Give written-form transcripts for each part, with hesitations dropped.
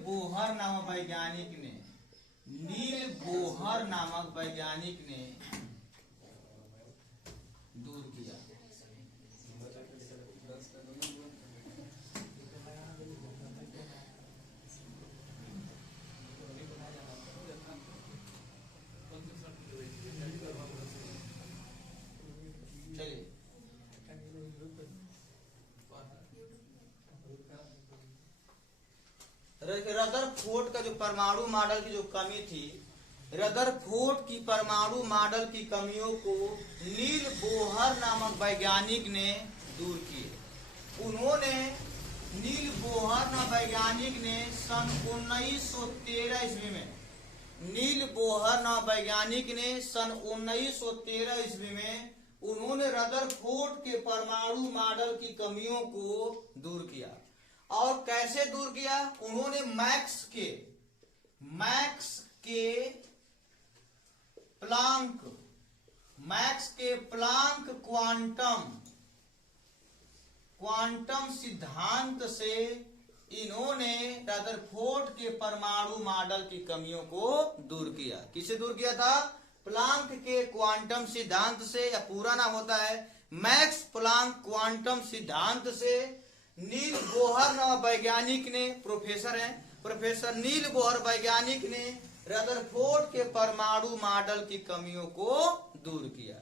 Bohr नामक वैज्ञानिक ने दूर किया। रदरफोर्ड का जो परमाणु मॉडल की जो कमी थी, रदरफोर्ड की परमाणु मॉडल की कमियों को नील बोहर नामक वैज्ञानिक ने दूर किए। नील बोहर नामक वैज्ञानिक ने सन 1913 ईस्वी में उन्होंने रदरफोर्ड के परमाणु मॉडल की कमियों को दूर किया। और कैसे दूर किया? उन्होंने मैक्स के प्लांक क्वांटम सिद्धांत से इन्होंने रदरफोर्ड के परमाणु मॉडल की कमियों को दूर किया। किसे दूर किया था? प्लांक के क्वांटम सिद्धांत से, या पूरा नाम होता है मैक्स प्लांक क्वांटम सिद्धांत से नील बोहर वैज्ञानिक ने, प्रोफेसर नील बोहर वैज्ञानिक ने रदरफोर्ड के परमाणु मॉडल की कमियों को दूर किया।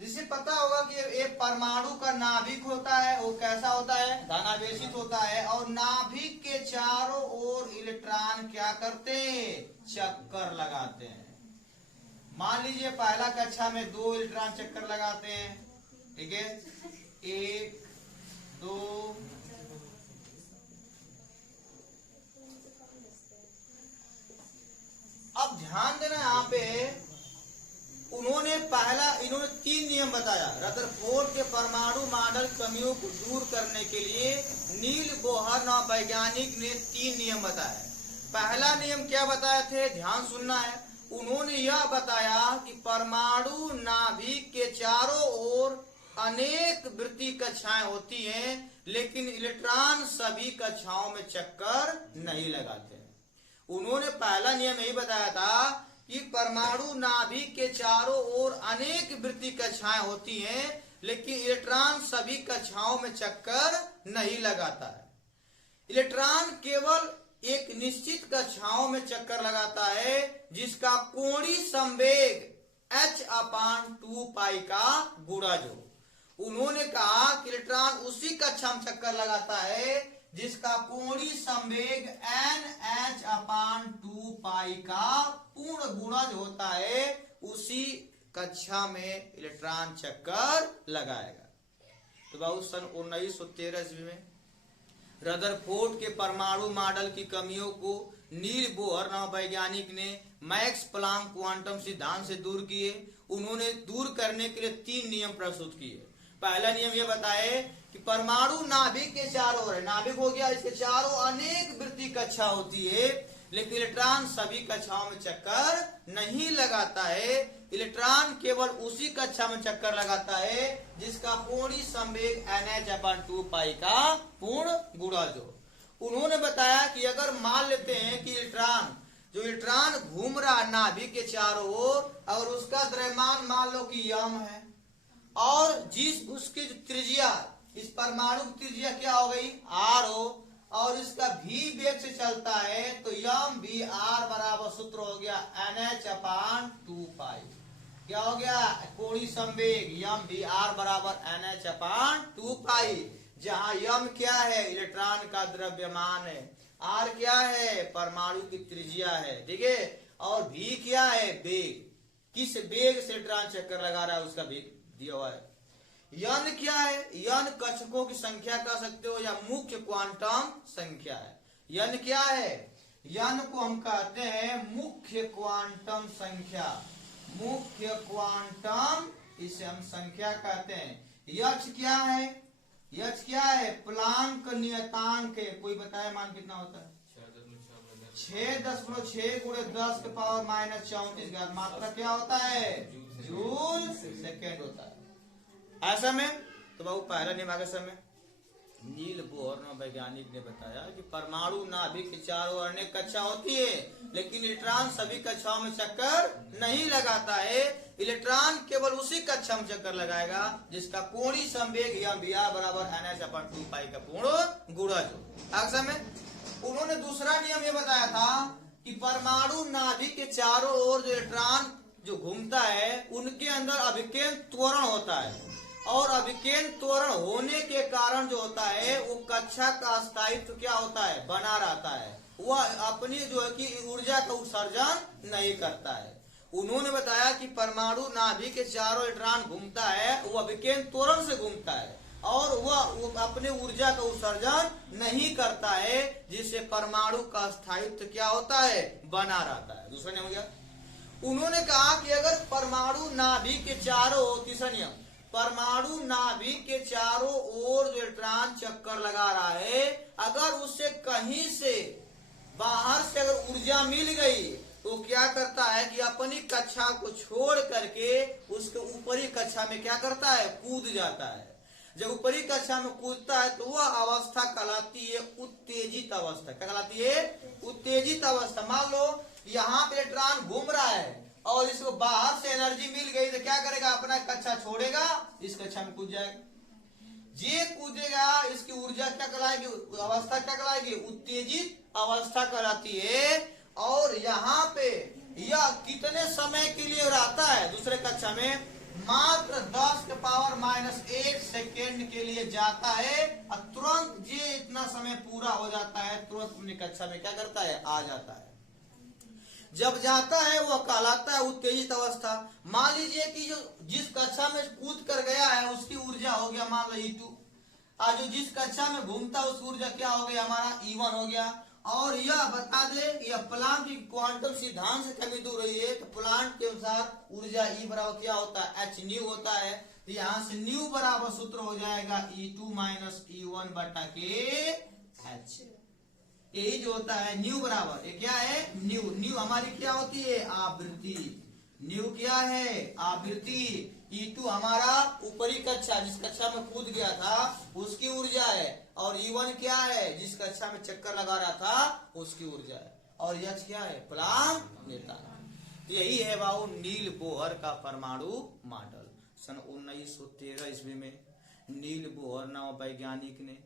जिसे पता होगा कि एक परमाणु का नाभिक होता है, वो कैसा होता है? धनावेशित होता है। और नाभिक के चारों ओर इलेक्ट्रॉन क्या करते हैं? चक्कर लगाते हैं। मान लीजिए पहला कक्षा में 2 इलेक्ट्रॉन चक्कर लगाते हैं, ठीक है, 1 2 अब ध्यान देना यहाँ पे, इन्होंने 3 नियम बताया। रदरफोर्ड के परमाणु मॉडल कमियों को दूर करने के लिए नील बोहर वैज्ञानिक ने 3 नियम बताए। पहला नियम क्या बताए थे? ध्यान सुनना है। उन्होंने यह बताया कि परमाणु नाभिक के चारों ओर अनेक वृत्ति कक्षाएं होती हैं, लेकिन इलेक्ट्रॉन सभी कक्षाओं में चक्कर नहीं लगाते। उन्होंने पहला नियम यही बताया था कि परमाणु नाभिक के चारों ओर अनेक वृत्ति कक्षाएं होती हैं, लेकिन इलेक्ट्रॉन सभी कक्षाओं में चक्कर नहीं लगाता है। इलेक्ट्रॉन केवल एक निश्चित कक्षाओं में चक्कर लगाता है, जिसका कोणीय संवेग h/2π का गुणा जो। उन्होंने कहा कि इलेक्ट्रॉन उसी कक्षा में चक्कर लगाता है जिसका कोणीय संवेग nh/2π का पूर्ण गुणज होता है, उसी कक्षा में इलेक्ट्रॉन चक्कर लगाएगा। तो बाबू सन 1913 ईस्वी में रदरफोर्ड के परमाणु मॉडल की कमियों को नील बोहर वैज्ञानिक ने मैक्स प्लांक क्वांटम सिद्धांत से दूर किए। उन्होंने दूर करने के लिए 3 नियम प्रस्तुत किए। पहला नियम यह बताए कि परमाणु नाभिक के चारों ओर, नाभिक हो गया, इसके चारों अनेक वृत्ति कक्षा होती है, लेकिन इलेक्ट्रॉन सभी कक्षाओं में चक्कर नहीं लगाता है। इलेक्ट्रॉन केवल उसी कक्षा में चक्कर लगाता है जिसका कोणीय संवेग nh/2π का पूर्ण गुणा जो। उन्होंने बताया कि अगर मान लेते हैं कि इलेक्ट्रॉन घूम रहा नाभिक के चारों ओर, और उसका द्रव्यमान मान लो कि यम है, और उसकी जो त्रिज्या, इस परमाणु की त्रिज्या क्या हो गई? r हो, और इसका v वेग से चलता है, तो यम भी r बराबर सूत्र हो गया nh/2π। क्या हो गया? कोणीय संवेग यम भी r बराबर nh/2π, जहां यम क्या है? इलेक्ट्रॉन का द्रव्यमान है, r क्या है? परमाणु की त्रिज्या है, ठीक है, और v क्या है? वेग। किस वेग से इलेक्ट्रॉन चक्कर लगा रहा है उसका वेग दिया हुआ है। यन क्या है? यन कक्षकों की संख्या कह सकते हो, या मुख्य क्वांटम संख्या है। यन क्या है? यन को हम कहते हैं मुख्य क्वांटम संख्या, मुख्य क्वांटम, इसे हम संख्या कहते हैं। यच क्या है? यच क्या है? प्लांक नियतांक है। कोई बताए मान कितना होता है? 6.6 गुणे 10 के पावर -34 मात्रा क्या होता है? जूल सेकेंड होता है। ऐसा में तो बाबू पहला नियम आगे समय नील बोहर वैज्ञानिक ने बताया कि परमाणु नाभिक के चारों ओर अनेक कक्षा होती है, लेकिन इलेक्ट्रॉन सभी कक्षाओं में चक्कर नहीं लगाता है। इलेक्ट्रॉन केवल उसी कक्षा में चक्कर लगाएगा जिसका कोणीय संवेग या Vr बराबर NH/2 पाई का पूर्ण गुणज हो। अक्सर में उन्होंने दूसरा नियम ये बताया था कि परमाणु नाभिक के चारों ओर जो इलेक्ट्रॉन जो घूमता है उनके अंदर अभिकेंद्र त्वरण होता है, और अभिकेंद्र त्वरण होने के कारण जो होता है वो कक्षा का स्थायित्व क्या होता है, बना रहता है। वह अपनी जो है कि ऊर्जा का उत्सर्जन नहीं करता है। उन्होंने बताया कि परमाणु नाभिक के चारों इलेक्ट्रॉन घूमता है, वो अभिकेंद्र त्वरण से घूमता है और वह अपने ऊर्जा का उत्सर्जन नहीं करता है, जिससे परमाणु का स्थायित्व क्या होता है, बना रहता है। दूसरा नियम हो गया। उन्होंने कहा कि अगर परमाणु नाभिक के चारों ओर, तीसरा नियम, परमाणु नाभिक के चारों ओर जो इलेक्ट्रॉन चक्कर लगा रहा है, अगर उससे कहीं से बाहर से अगर ऊर्जा मिल गई तो क्या करता है कि अपनी कक्षा को छोड़ करके उसके ऊपरी कक्षा में क्या करता है, कूद जाता है। जब ऊपरी कक्षा में कूदता है तो वह अवस्था कहलाती है उत्तेजित अवस्था। क्या कहलाती है, उत्तेजित अवस्था। मान लो यहाँ पे इलेक्ट्रॉन घूम रहा है और इसको बाहर से एनर्जी मिल गई तो क्या करेगा, अपना कक्षा छोड़ेगा, इस कक्षा में कूद जाएगा। ये कूदेगा, इसकी ऊर्जा क्या कहलाएगी, अवस्था क्या कहलाएगी, उत्तेजित अवस्था कहलाती है। और यहाँ पे यह कितने समय के लिए रहता है, दूसरे कक्षा में मात्र 10⁻⁻⁸ सेकेंड के लिए जाता है और तुरंत ये इतना समय पूरा हो जाता है, तुरंत अपनी कक्षा में क्या करता है, आ जाता है। जब जाता है वह कहलाता है उत्तेजित अवस्था। मान लीजिए कि जो जिस कक्षा में कूद कर गया है उसकी ऊर्जा हो गया मान लो E2, और जो जिस कक्षा में घूमता है उसकी ऊर्जा क्या हो गया, हमारा E1 हो गया। और यह बता दे, यह प्लांक की क्वांटम सिद्धांत से कमी दूर रही है, तो प्लांक के अनुसार ऊर्जा E बराबर क्या होता है, h न्यू होता है। तो यहाँ से न्यू बराबर सूत्र हो जाएगा E2 - E1 बटा के h। यही जो होता है न्यू बराबर, ये क्या है, न्यू। न्यू हमारी क्या होती है, आवृत्ति। न्यू क्या है, आवृत्ति। E2 हमारा ऊपरी कक्षा, जिस कक्षा में कूद गया था उसकी ऊर्जा है, और E1 क्या है, जिस कक्षा में चक्कर लगा रहा था उसकी ऊर्जा है, और H क्या है, प्लांक नेता। तो यही है बाबू नील बोहर का परमाणु मॉडल। सन 1913 ईस्वी में नील बोहर नाम वैज्ञानिक ने,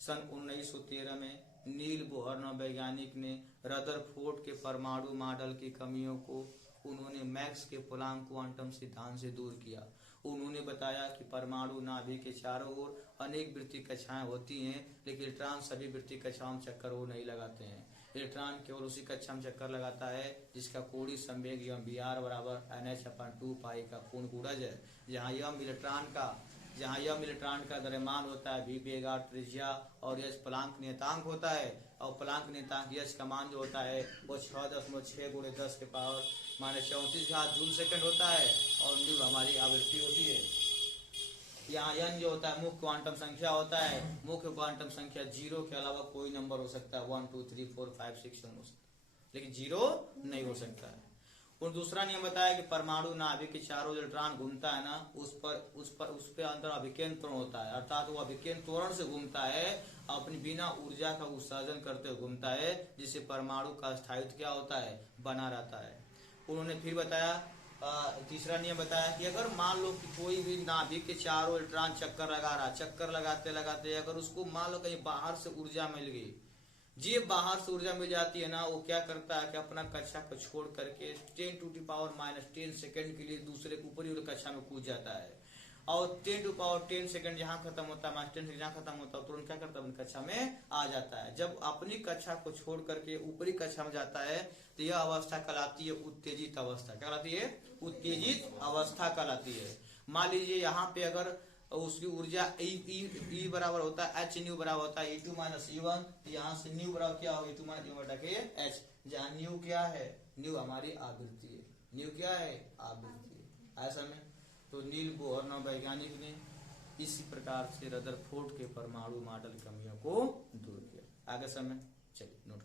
सन 1913 में नील बोहर नाम वैज्ञानिक ने रदरफोर्ड के परमाणु मॉडल की कमियों को उन्होंने मैक्स के प्लांक क्वांटम सिद्धांत से दूर किया। उन्होंने बताया कि परमाणु नाभिक के चारों ओर अनेक वृत्तीय कक्षाएं होती हैं, लेकिन इलेक्ट्रॉन सभी वृत्तीय कक्षाओं में चक्कर वो नहीं लगाते हैं। इलेक्ट्रॉन केवल उसी कक्षा में चक्कर लगाता है जिसका कोणीय संवेग यम Vr बराबर NH/2 पाई का पूर्ण गुणज है। जहाँ यम इलेक्ट्रॉन का द्रव्यमान होता है v वेग r त्रिज्या, और H प्लांक नियतांक होता है, और प्लांक नियतांक H का मान जो होता है वो 6.6 × 10⁻⁻34 जूल सेकंड होता है, और न्यू हमारी आवृत्ति होती है। यहाँ n जो होता है मुख्य क्वांटम संख्या होता है। मुख्य क्वांटम संख्या 0 के अलावा कोई नंबर हो सकता है, 1 2 3 4 5 6 7 हो सकता है, लेकिन 0 नहीं हो सकता है। और दूसरा नियम बताया कि परमाणु नाभिक के चारों इलेक्ट्रॉन घूमता है ना, उस पे अंदर अभिकेंद्र त्वरण होता है, अर्थात वो अभिकेंद्र त्वरण से घूमता है, अपनी बिना ऊर्जा का उत्सर्जन करते हुए घूमता है, जिससे परमाणु का स्थायित्व क्या होता है, बना रहता है। उन्होंने फिर बताया, तीसरा नियम बताया कि अगर मान लो कि कोई भी नाभिक के चारों इलेक्ट्रॉन चक्कर लगा रहा, चक्कर लगाते लगाते अगर उसको मान लो कहीं बाहर से ऊर्जा मिल गई, जी बाहर से ऊर्जा मिल जाती है ना, वो क्या करता है कि अपना कक्षा को छोड़ करके 10⁻⁻10 सेकंड के लिए दूसरे ऊपरी कक्षा में कूद जाता है, और 10⁻10 सेकंड जहाँ खत्म होता है, -10 सेकंड जहाँ खत्म होता है, तुरंत क्या करता है, अपनी कक्षा में आ जाता है। जब अपनी कक्षा को छोड़ करके ऊपरी कक्षा में जाता है तो यह अवस्था कहलाती है उत्तेजित अवस्था। क्या कहलाती है, उत्तेजित अवस्था कहलाती है। मान लीजिए यहाँ पे अगर उसकी ऊर्जा E बराबर होता है h न्यू बराबर होता है E2 - E1, यहाँ से न्यू बराबर क्या होगा, E2 - E1 बटा के h, जहाँ न्यू क्या है, न्यू हमारी आवृत्ति है, न्यू क्या है, आवृत्ति है। ऐसा में तो नील बोहर नाम वैज्ञानिक ने इसी प्रकार से रदरफोर्ड के परमाणु मॉडल कमियों को दूर किया। आगे समय चलिए नोट